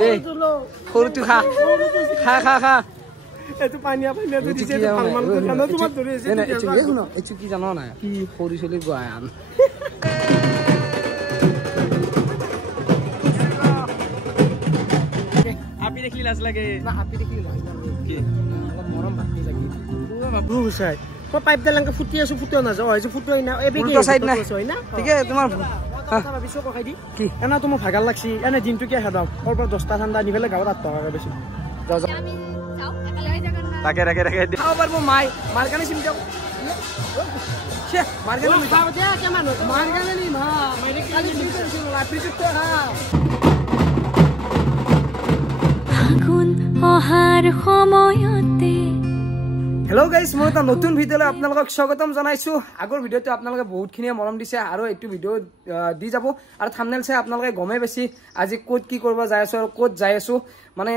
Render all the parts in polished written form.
দে সৰুটো খা খা খা খা এইটো পানীয়া পানীয়াটো দিছে ভাল ভাল খানা তোমাক ধৰি আছে এইটো কি জানো না কি সৰু চলি গোৱান আপি দেখি লাজ লাগে না আপি দেখি লাজ লাগে কি মৰম ভাবি লাগি বাবু গুছাই মই পাইপ ডালাংকে ফুটি আছো ফুটিও নাযাওঁ হৈছে ফুটোই না এই উল্টা সাইড না ঠিক আছে তোমাৰ ভাবিছো কখাই দি কি এনা তোমাৰ ভাগাল লাগছি এনে দিনটো কিয় খেদাও কৰবাৰ 10টা ঠাণ্ডা নি পেলাই গাঁৱত 8 টকাকে বেছি তাকে তাকে তাকে খাব পারবো মার কানে চিম যাও ছে মার কানে মিঠাও দে কেমন মার কানে নি মা মাইরে কালি চিম করছিল লাপি চুপ হা আগুন অহাৰ সময়তে হেল্ল' গাইজ মই এটা নতুন ভিডিঅ'লৈ আপোনালোকক স্বাগতম জনাইছো আগৰ ভিডিঅ'টো আপোনালোকে বহুতখিনিয়ে মৰম দিছে আৰু এইটো ভিডিঅ' দি যাব আৰু থাম্বনেল চাই আপোনালোকে গমেই বেছি আজি ক'ত কি কৰিব যাই আছো আৰু ক'ত যাই আছো মানে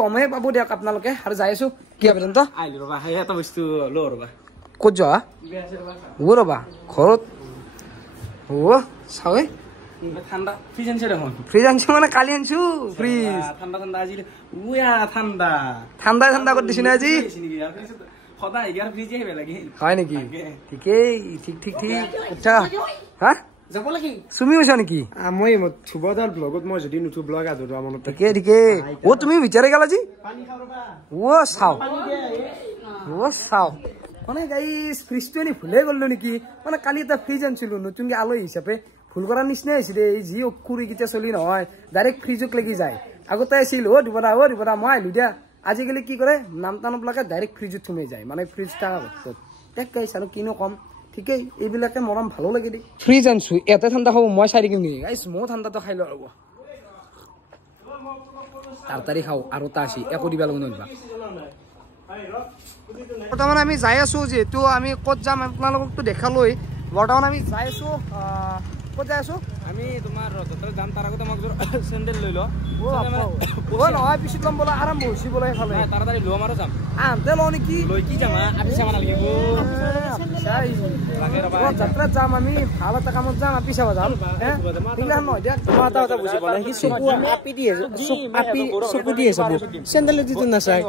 গমেই পাব দিয়ক আপোনালোকে আৰু যাই আছো কি আবেদন তো আইলো ৰবা হে এটা বস্তু ল ৰবা ক'ত যোৱা ৰবা ঘৰত চাৱে ঠাণ্ডা ফ্ৰিজ আনছে দেখোন ফ্ৰিজ আনছো মানে কালি আনছো ফ্ৰিজ ঠাণ্ডা ঠাণ্ডা আজি উয়া ঠাণ্ডা ঠাণ্ডা ঠাণ্ডা কৰি দিছি না আজি সদায় ইয়াৰ ফ্ৰিজ আহিব লাগে হয় নেকি ঠিকেই ঠিক ঠিক ঠিক আচ্ছা হা যাব লাগে তুমি হৈছা নেকি মই থুবদাৰ ব্লগত মই যদি নুঠু ব্লগ আদৰা মনত ঠিকে ঠিকে তুমি বিচাৰি গেলা আজি পানী খাও ৰবা চাও মানে গাইছ ফ্ৰিজটো এনে ভুলে গ'লো নেকি মানে কালি এটা ফ্ৰিজ আনিছিলো নতুনকে আলহী হিচাপে ভুল কৰাৰ নিচিনাই হৈছিলে এই যি অক্ষুৰ এইকেইটা চলি নহয় ডাইৰেক্ট ফ্ৰিজত লাগি যায় আগতে আছিল দিবৰা মই আহিলো দিয়া আজিকালি কি কৰে নাম টানবিলাকে ডাইৰেক্ট ফ্ৰিজত সোমাই যায় মানে ফ্ৰিজ থকা বস্তুত তাক গাইছ আৰু কিনো কম ঠিকেই এইবিলাকে মৰম ভালো লাগে দেই ফ্ৰিজ আনছো এটা ঠাণ্ডা খাব মই চাই দিম নেকি গাইছ মই ঠাণ্ডাটো খাই লওঁ ৰ'ব তাড়াতাড়ি খাওঁ আৰু তাছি একো দিবা লাগিব নদিবা বৰ্তমান আমি যাই আছো যিহেতু আমি ক'ত যাম আপোনালোককতো দেখালৈ বৰ্তমান আমি যাই আছো ক'ত যাই আছো আমি তোমাৰ ৰথৰ যাম তাৰ আগতে মোক চেণ্ডেল লৈ ল নহয় পিছত ল'ম বোলা আৰম্ভ হৈছে বোলে সেইফালে তাড়াতাড়ি ল'ম আৰু যাম আনতে লওঁ নেকি লৈ কি যাম আপি চাব নালাগিব যাত্ৰাত যাম আমি ভাল এটা কামত যাম আপি চাব যাম নহয় দিয়া এটা কথা বুজি পোৱা নাই সি চকু আপি দিয়ে চকু দিয়ে চাব চেণ্ডেল দিটো নাচাই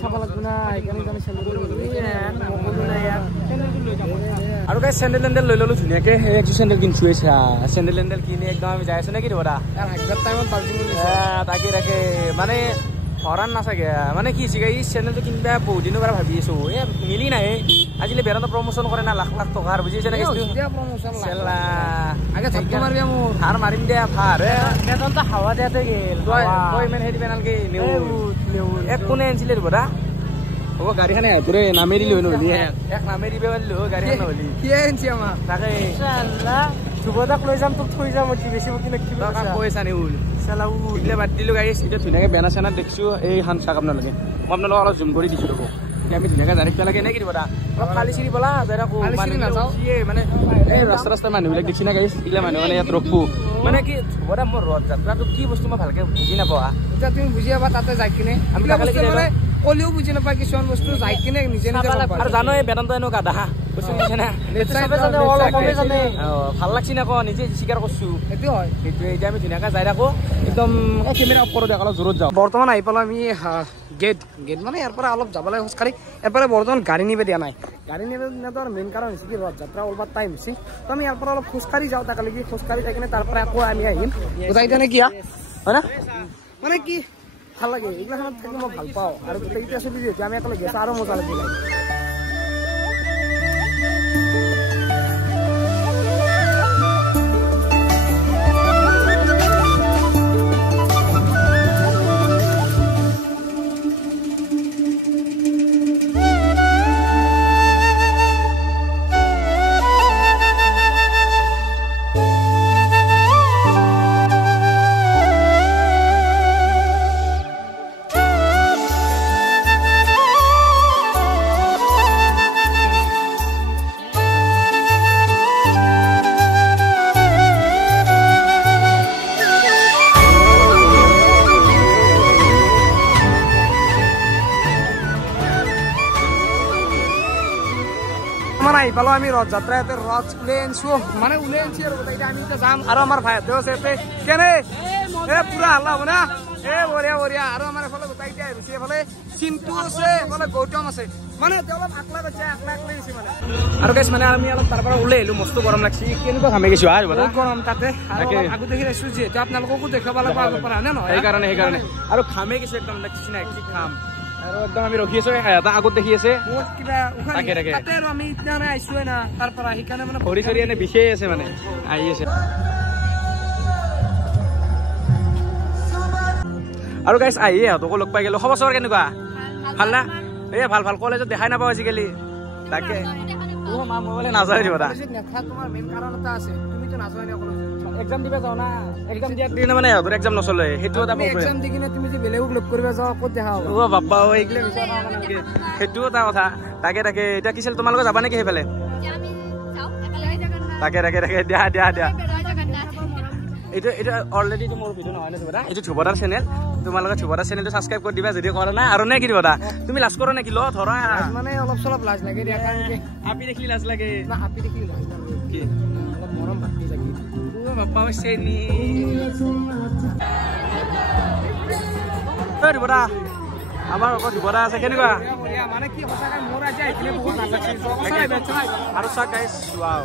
চাব লাগিব না আৰু গাইছ চেণ্ডেল টেণ্ডেল লৈ ল'লো ধুনীয়াকে সেই একযোৰ চেণ্ডেল কিনিছো চেণ্ডেল টেণ্ডেল কিনি একদম আমি যাই আছো নেকি দাদা তাকে তাকে মানে হৰাণ নাচাগে মানে কি হৈছে এই চেণ্ডেলটো কিনিবা বহুত দিনৰ পৰা ভাবি আছো মিলি নাই আজিলৈ বেৰাটো প্ৰমোচন কৰে না লাখ লাখ টকাৰ বুজিছে নে ধাৰ মাৰিম দিয়া ভাৰ হাৱা দিয়াতে গেল তই ইমান হেৰি পেনালকে এক কোনে আনিছিলে দাদা হ'ব গাড়ীখনে তোৰে নামে দিলো নহলি এক নামে দিব পাৰিলো গাড়ীখন নহলি কি আনিছে আমাৰ তাকে ধুবদাক লৈ যাম তোক থৈ যাম কি বেছি কিনে কৈ আছা নি উল এইগিলা বাদ দিলো গাড়ী এতিয়া ধুনীয়াকৈ বেনাৰ চেনাৰ দেখিছোঁ এই হান চাওক আপোনালোকে মই আপোনালোকক অলপ জুম কৰি দিছোঁ ৰ'ব আমি ধুনীয়াকৈ ডাইৰেক্ট পেলাগে নে কি দিবা অলপ খালি চিৰি বলা মানে এই ৰাস্তা ৰাস্তাৰ মানুহবিলাক দেখিছি না গাড়ী এইগিলা মানুহ মানে ইয়াত ৰখো মানে কি ধুবদা মোৰ ৰথ যাত্ৰাটো কি বস্তু মই ভালকৈ বুজি নাপাওঁ এতিয়া তুমি বুজি পাবা তাতে যাই কিনে আমি ক'লেও বুজি নাপায় কিছুমান বস্তু যাই কিনে নিজে নিজে আৰু জানো এই বেদান্ত এনেকুৱা দাহা ভাল লাগছি না আকৌ নিজে স্বীকাৰ কৰিছো সেইটো হয় সেইটোৱে এতিয়া আমি ধুনীয়াকৈ যাই থাকোঁ একদম কেমেৰা অফ কৰোঁ দিয়ক অলপ জোৰত যাওঁ বৰ্তমান আহি পালোঁ আমি গেট মানে ইয়াৰ পৰা অলপ যাবলৈ খোজকাঢ়ি ইয়াৰ পৰা বৰ্তমান গাড়ী নিব দিয়া নাই গাড়ী নিব দিয়াৰ মেইন কাৰণ হৈছে কি ৰথ যাত্ৰা ওলবাৰ টাইম হৈছে তো আমি ইয়াৰ পৰা অলপ খোজকাঢ়ি যাওঁ তালৈকে খোজকাঢ়ি যাই কিনে তাৰ পৰা আকৌ আমি আহিম গোটাই দিয়া নে কি হয় না মানে কি ভাল লাগে এইগিলাখনত থাকি মই ভাল পাওঁ আৰু গোটেইকেইটা চলি যিহেতু আমি একেলগে গেছা আৰু মজা লাগি যায় আহি পালো আমি ৰথযাত্ৰা ইয়াতে ৰথ ওলাই আনিছো মানে ওলাই আনিছি আৰু এতিয়া আমি এতিয়া যাম আৰু আমাৰ ভাইহঁতেও আছে ইয়াতে কেনে পুৰা হাল্লা হ'ব না বঢ়িয়া বঢ়িয়া আৰু আমাৰ এফালে গোটাই এতিয়া আহিছে এফালে চিন্তু আছে এফালে গৌতম আছে মানে অলপ আকলা গৈছে আকলা আকলা গৈছে মানে আৰু গাইছ মানে আমি অলপ তাৰ পৰা ওলাই আহিলো মস্ত গৰম লাগছি কেনেকুৱা ঘামে গৈছো আৰু গৰম তাতে আগত দেখি আহিছো যিহেতু আপোনালোককো দেখাব লাগিব আগৰ পৰা হয়নে নহয় সেইকাৰণে আৰু ঘামে গৈছে একদম দেখিছি নাই কি খাম আৰু একদম আমি ৰখি আছো এটা আগত দেখি আছে কিবা তাকে আৰু আমি এতিয়া আহিছোৱে না তাৰ পৰা সেইকাৰণে মানে ভৰি চৰি এনে বিষেই আছে মানে আহি আছে আৰু গাইছ আহি ইহঁতকো লগ পাই গেলো খবৰ চবৰ কেনেকুৱা ভাল না ভাল ভাল কলেজত দেখাই নাপাওঁ আজিকালি তাকে মা মোবাইলে নাযায় দিব তোমাৰ মেইন কাৰণ এটা আছে তুমিতো নাযায় না এক্সাম দিবা যাও না এক্সাম দিয়াৰ দিনা মানে ইহঁতৰ এক্সাম নচলে সেইটো এটা প্ৰব্লেম এক্সাম দি কিনে তুমি যে বেলেগক লগ কৰিব যাও ক'ত দেখা হ'ব বাপ্পা এইগিলা বিচাৰ মানে সেইটো এটা কথা তাকে এতিয়া কিছিল তোমালোকে যাবা নেকি সেইফালে তাকে দিয়া এইটো অলৰেডি মোৰ ভিডিঅ' নহয় না ধুবদা এইটো ধুবদাৰ চেনেল তোমালোকে ধুবদাৰ চেনেলটো ছাবস্ক্ৰাইব কৰি দিবা যদি কৰা নাই আৰু নে কি ধুবদা তুমি লাজ কৰা নেকি ল ধৰা মানে অলপ চলপ লাজ লাগে দিয়া কাৰণ কি আপি দেখিলি লাজ লাগে না আপি দেখিলি লাজ কি অলপ মৰম ভাগি লাগি বাপ্পা চেনি ধুবদা আমাৰ আকৌ ধুবদা আছে কেনেকুৱা মানে কি সঁচাকৈ মোৰ আজি আহিলে বহুত ভাল লাগিছে আৰু চাওক গাইছ ৱাও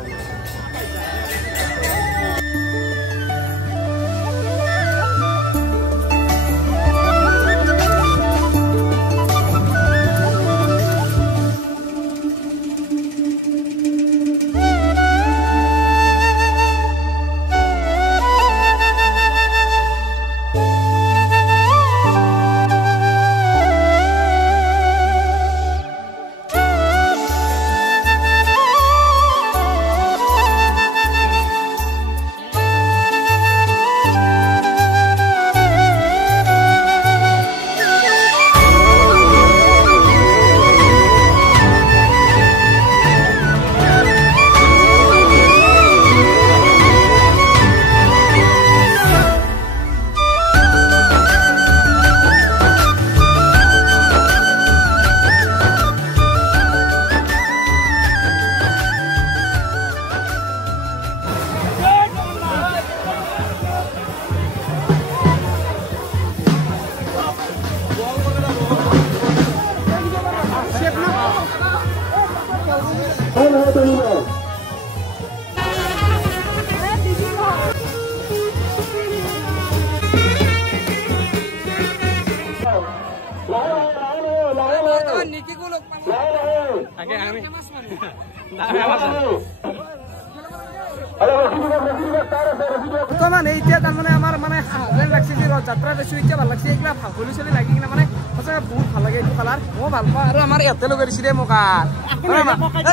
বৰ্তমান এতিয়া তাৰমানে আমাৰ মানে যেন লাগছে যে যাত্ৰা দেখিছোঁ এতিয়া ভাল লাগছে এইগিলা ভাগলি চলি লাগি কিনে মানে সঁচাকৈ বহুত ভাল লাগে এইটো কালাৰ মই ভাল পাওঁ আৰু আমাৰ ইয়াতে লগাই দিছে দেই মোক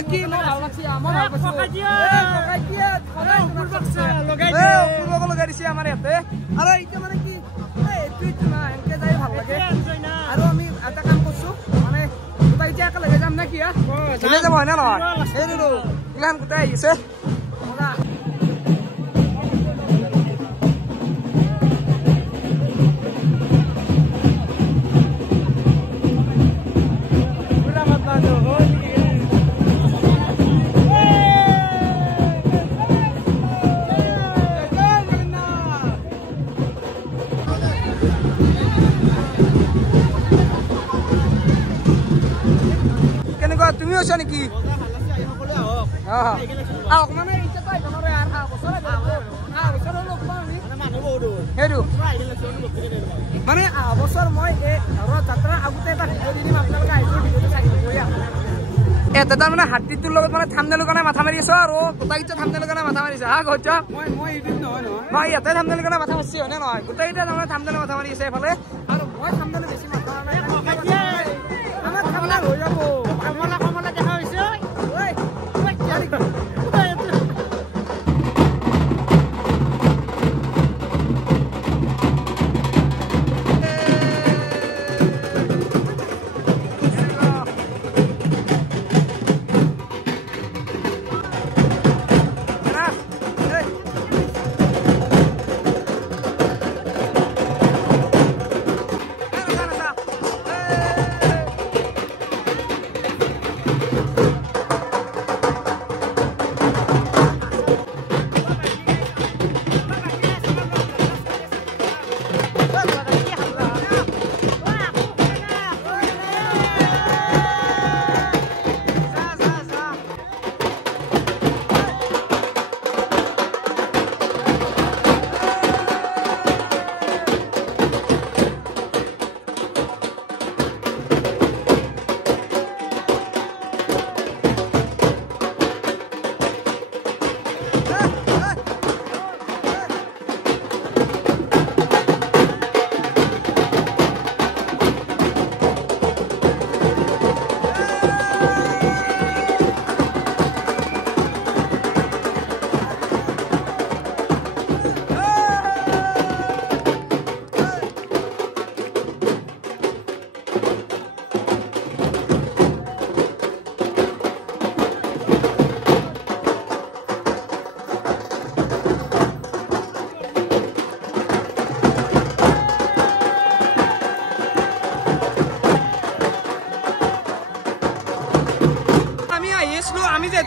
কি মই ভাল লাগছে মই ভাল পাইছোঁ লগাই দিছে আমাৰ ইয়াতে আৰু এতিয়া মানে কি এইটো না এনেকৈ যাই ভাল লাগে আৰু আমি এটা কাম কৰিছোঁ মানে গোটাই এতিয়া একেলগে যাম নে কি ধুলে যাব হয়নে নহয় এইটো এইগিলাখন গোটাই আহিছে তুমি আছা নেকি মানে মানে বছৰ মই এই যাত্ৰা আগতে এটা ভিডিঅ' দি দিম আপোনালোকে আহিব ভিডিঅ'টো চাই এটা তাৰমানে হাতীটোৰ লগত মানে থামনেলৰ কাৰণে মাথা মাৰি আছো আৰু গোটাইকেইটা থামনেলৰ কাৰণে মাথা মাৰিছে গজ্জ মই ইয়াতে থামনেলৰ কাৰণে মাথা মাৰিছে হয়নে নহয় গোটাইকেইটা তাৰমানে থামনেলৰ মাথা মাৰি আছে এইফালে আৰু মই থামনেলৰ বেছি মাথা মাৰা আমাৰ থামনেল হৈ যাব কমলা দেখা হৈছে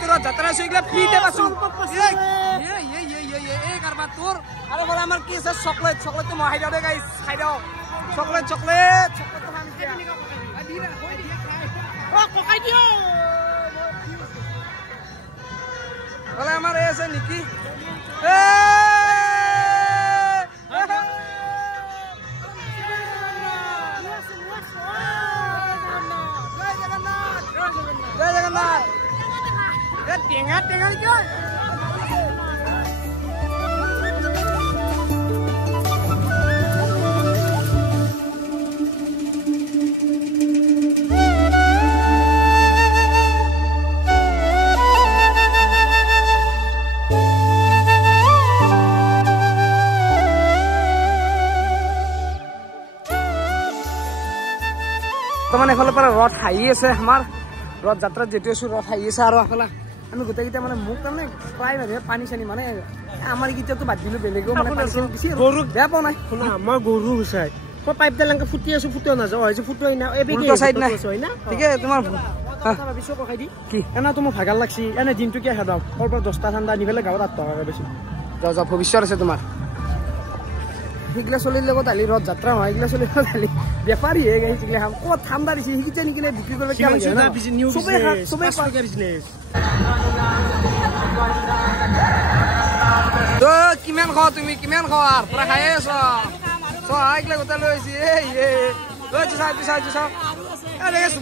যিটো যাত্ৰা আছে এইগিলা ফ্ৰীতে পাইছো এই কাৰবাৰ তোৰ আৰু বোলে আমাৰ কি আছে চকলেটটো মই খাই দিওঁ দে গাইছ খাই দিওঁ চকলেটটো খাম ককাই দিওঁ বোলে আমাৰ এই আছে নেকি মানে এফালৰ পৰা ৰথ আহি আছে আমাৰ ৰথ যাত্ৰাত যেটো আছো ৰথ আহি আছে আৰু এফালে আমি গোটেইকেইটা মানে মোক তাৰমানে প্ৰায় মানুহে পানী চানি মানে আমাৰ এইকেইটাতো বাদ দিলোঁ বেলেগেও মানে পানী চানি বেছি গৰু বেয়া পোৱা নাই শুনা মই গৰু গুচাই মই পাইপডাল এনেকৈ ফুটি আছো ফুটিও নাযাওঁ হয়তো ফুটোৱাই না এই চাইড নাই ঠিকে তোমাৰ ভাবিছোঁ ককাই দি কি এনাতো মোৰ ভাগাৰ লাগছি এনে দিনটো কিয় খেদাওঁ ক'ৰ পৰা 10টা ঠাণ্ডা নি পেলাই গাঁৱত 8 টকাকৈ বেছি যা ভৱিষ্যত আছে তোমাৰ সেইগিলা চলিৰ লগত আলি ৰথ যাত্ৰা নহয় এইগিলা চলিৰ লগত আলি বেপাৰীহে গাড়ী চিগিলা খাম ক'ত ঠাণ্ডা দিছে সেইকেইটা নিকিনে বিক্ৰী কৰিব কিমান খাওঁ তুমি কিমান খাওঁ পুৰা খাই আছ এইগিলা গোটাই লৈ আহিছে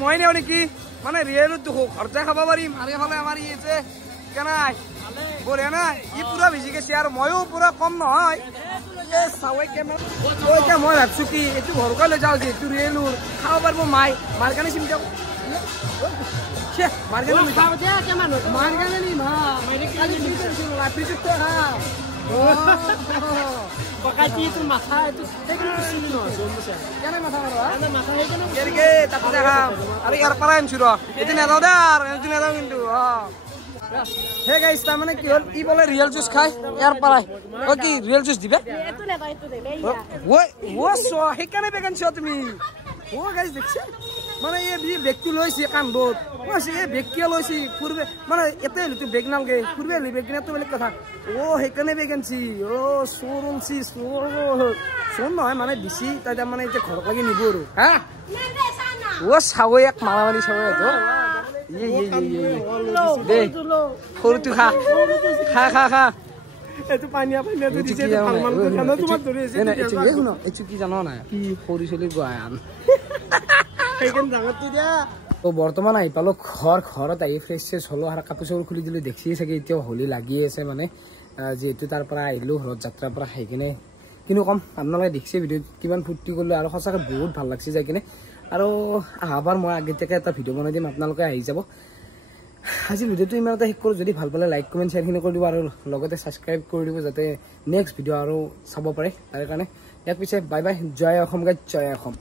মই নিওঁ নেকি মানে ৰিয়েলতো ঘৰতে খাব পাৰিম আৰু এইফালে আমাৰ ই আছে কেনাই বঢ়িয়া নাই ই পুৰা ভিজি গৈছে আৰু ময়ো পুৰা কম নহয় মই ভাবছো কি এইটো ঘৰকৈ লৈ যাওঁ যিহেতু ৰিয়েলুৰ খাব পাৰিব মাৰ কাৰণে চিন্তা আৰু ইয়াৰ পৰাই আনিছো ৰ এদিন নাযাওঁ দে আৰু এদিন নাযাওঁ কিন্তু হে গাইছ তাৰমানে কি হ'ল ই বোলে ৰিয়েল জুচ খাই ইয়াৰ পৰাই কি ৰিয়েল জুচ দিবে সেইকাৰণে বেগানছ তুমি গাইছ দেখছে মানে এই বেগটো লৈছে কান্দত কৈছে এই বেগ কিয় লৈছে ফুৰবে মানে এতে হলে বেগ নালগে ফুৰবে হলে বেগ কিনাতো বেলেগ কথা সেইকাৰণে বেগ আনছি চোৰ ওলছি চোৰ নহয় মানে দিছি তাই তাৰমানে এতিয়া ঘৰত লাগি নিব আৰু হা চাব এক মাৰামাৰি চাব সৰুটো খা এইটো পানীয়া কি জানো নাই কি সৰু চলি গুৱাহান বৰ্তমান আহি পালো ঘৰত আহি ফ্ৰেছ চেছ হলো আৰু কাপোৰ চাপোৰ খুলি দিলো দেখিছে চাগে এতিয়াও হোলী লাগি আছে মানে যিহেতু তাৰ পৰা আহিলো ঘৰত যাত্ৰাৰ পৰা আহি কিনে কিন্তু কম আপোনালোকে দেখিছে ভিডিঅ'ত কিমান ফূৰ্তি কৰিলো আৰু সঁচাকৈ বহুত ভাল লাগছে যাই কিনে আৰু আহাবাৰ মই আগতীয়াকৈ এটা ভিডিঅ' বনাই দিম আপোনালোকে আহি যাব আজি ভিডিঅ'টো ইমান এটা শেষ কৰোঁ যদি ভাল পালে লাইক কমেণ্ট শ্বেয়াৰখিনি কৰি দিব আৰু লগতে ছাবস্ক্ৰাইব কৰি দিব যাতে নেক্সট ভিডিঅ' আৰু চাব পাৰে তাৰ কাৰণে ইয়াৰ পিছে বাই বাই জয় অসম গাইজ জয় অসম।